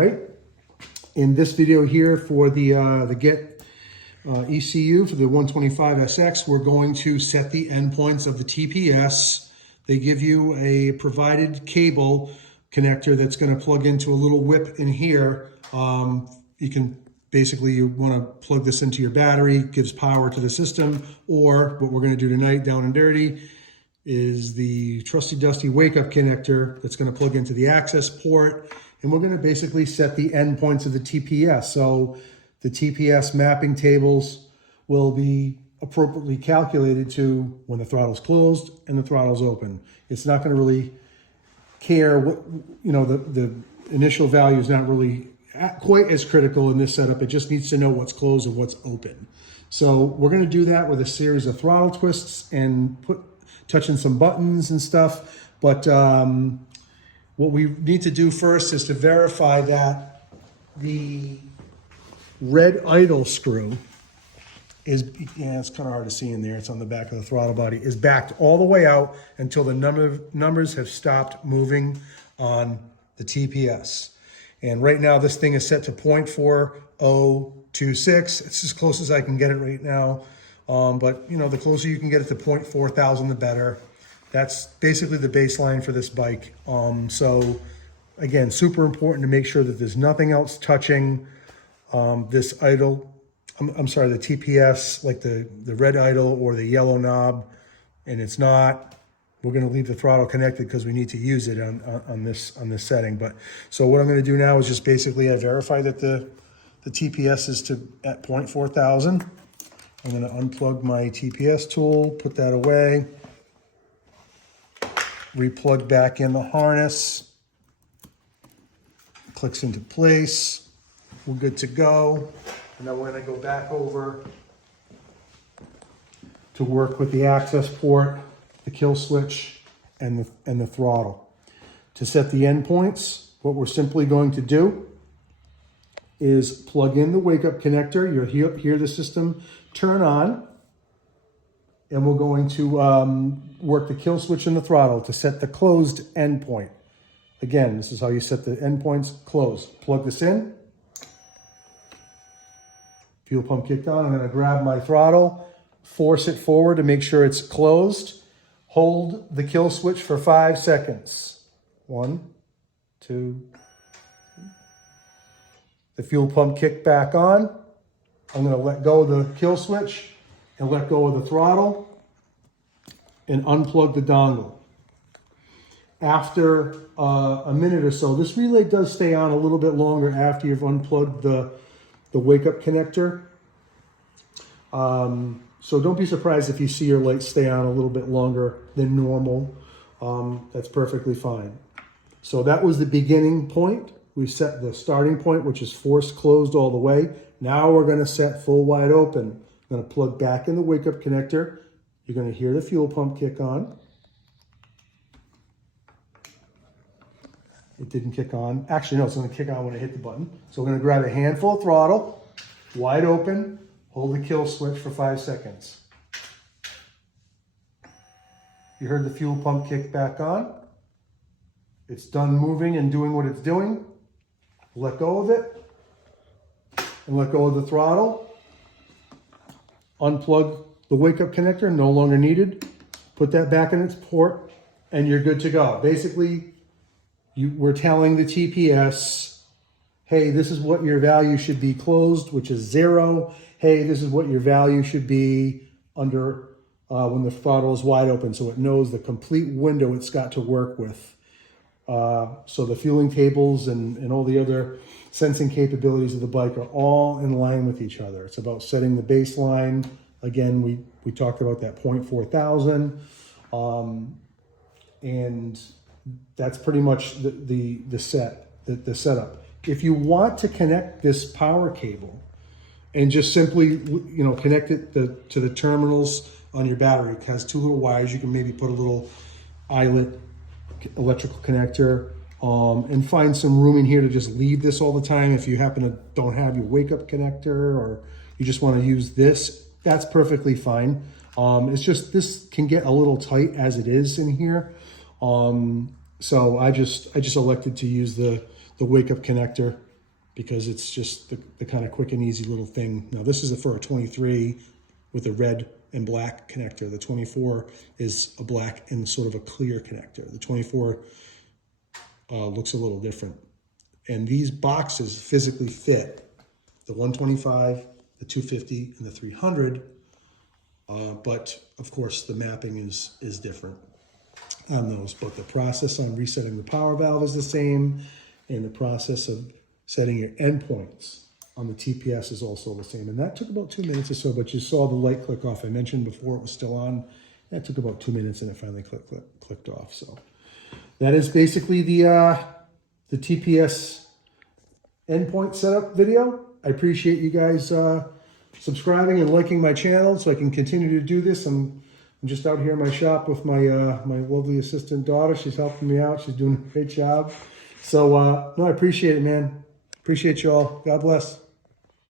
right, in this video here for the GET ECU for the 125 SX, we're going to set the endpoints of the TPS. They give you a provided cable connector that's going to plug into a little whip in here. You can basically, you want to plug this into your battery, gives power to the system, or what we're going to do tonight, down and dirty, is the trusty dusty wake up connector that's going to plug into the access port. And we're going to basically set the endpoints of the TPS. So the TPS mapping tables will be appropriately calculated to when the throttle's closed and the throttle's open. It's not going to really care what, the initial value is not really quite as critical in this setup. It just needs to know what's closed and what's open. So we're going to do that with a series of throttle twists and touching some buttons and stuff. But what we need to do first is to verify that the red idle screw is, it's kind of hard to see in there, it's on the back of the throttle body, is backed all the way out until the numbers have stopped moving on the TPS. And right now this thing is set to 0.4026. It's as close as I can get it right now. But the closer you can get it to 0.4000, the better. That's basically the baseline for this bike. So again, super important to make sure that there's nothing else touching this idle, I'm sorry, the TPS, like the red idle or the yellow knob, and it's not. We're going to leave the throttle connected because we need to use it on this setting. But so what I'm going to do now is just basically I verify that the TPS is at 0.4000. I'm going to unplug my TPS tool, put that away, replug back in the harness, clicks into place. We're good to go. And then we're going to go back over to work with the access port, the kill switch, and the throttle. To set the endpoints, what we're simply going to do is plug in the wake up connector. You'll hear the system turn on, and we're going to work the kill switch and the throttle to set the closed endpoint. Again, this is how you set the endpoints, close. Plug this in. Fuel pump kicked on. I'm going to grab my throttle, force it forward to make sure it's closed. Hold the kill switch for 5 seconds. 1, 2, 3. The fuel pump kicked back on. I'm going to let go of the kill switch and let go of the throttle and unplug the dongle. After a minute or so, this relay does stay on a little bit longer after you've unplugged the wake up connector. So don't be surprised if you see your lights stay on a little bit longer than normal. That's perfectly fine. So that was the beginning point. We set the starting point, which is force closed all the way. Now we're going to set full wide open. I'm going to plug back in the wake up connector. You're going to hear the fuel pump kick on. It didn't kick on. Actually, no, it's going to kick on when I hit the button. So we're going to grab a handful of throttle, wide open, hold the kill switch for 5 seconds. You heard the fuel pump kick back on. It's done moving and doing what it's doing. Let go of it and let go of the throttle. Unplug the wake up connector, no longer needed. Put that back in its port and you're good to go. Basically, we're telling the TPS, hey, this is what your value should be closed, which is 0. Hey, this is what your value should be under when the throttle is wide open, so it knows the complete window it's got to work with. So the fueling tables and all the other sensing capabilities of the bike are all in line with each other. It's about setting the baseline. Again, we talked about that 0.4000, and that's pretty much the setup. If you want to connect this power cable and just simply connect it to the terminals on your battery, it has 2 little wires. You can maybe put a little eyelet electrical connector and find some room in here to just leave this all the time. If you happen to don't have your wake up connector or you just want to use this, that's perfectly fine. It's just this can get a little tight as it is in here. So I just elected to use the wake up connector because it's just the kind of quick and easy little thing. Now this is for a 23 with a red and black connector. The 24 is a black and sort of a clear connector. The 24 looks a little different. And these boxes physically fit the 125, the 250, and the 300. But of course the mapping is different on those. But the process on resetting the power valve is the same, and the process of setting your endpoints on the TPS is also the same. And that took about 2 minutes or so, but you saw the light click off. I mentioned before it was still on. That took about 2 minutes and it finally clicked off. So that is basically the TPS endpoint setup video. I appreciate you guys subscribing and liking my channel so I can continue to do this. I'm just out here in my shop with my my lovely assistant daughter. She's helping me out. She's doing a great job. So no, I appreciate it, man. Appreciate you all. God bless.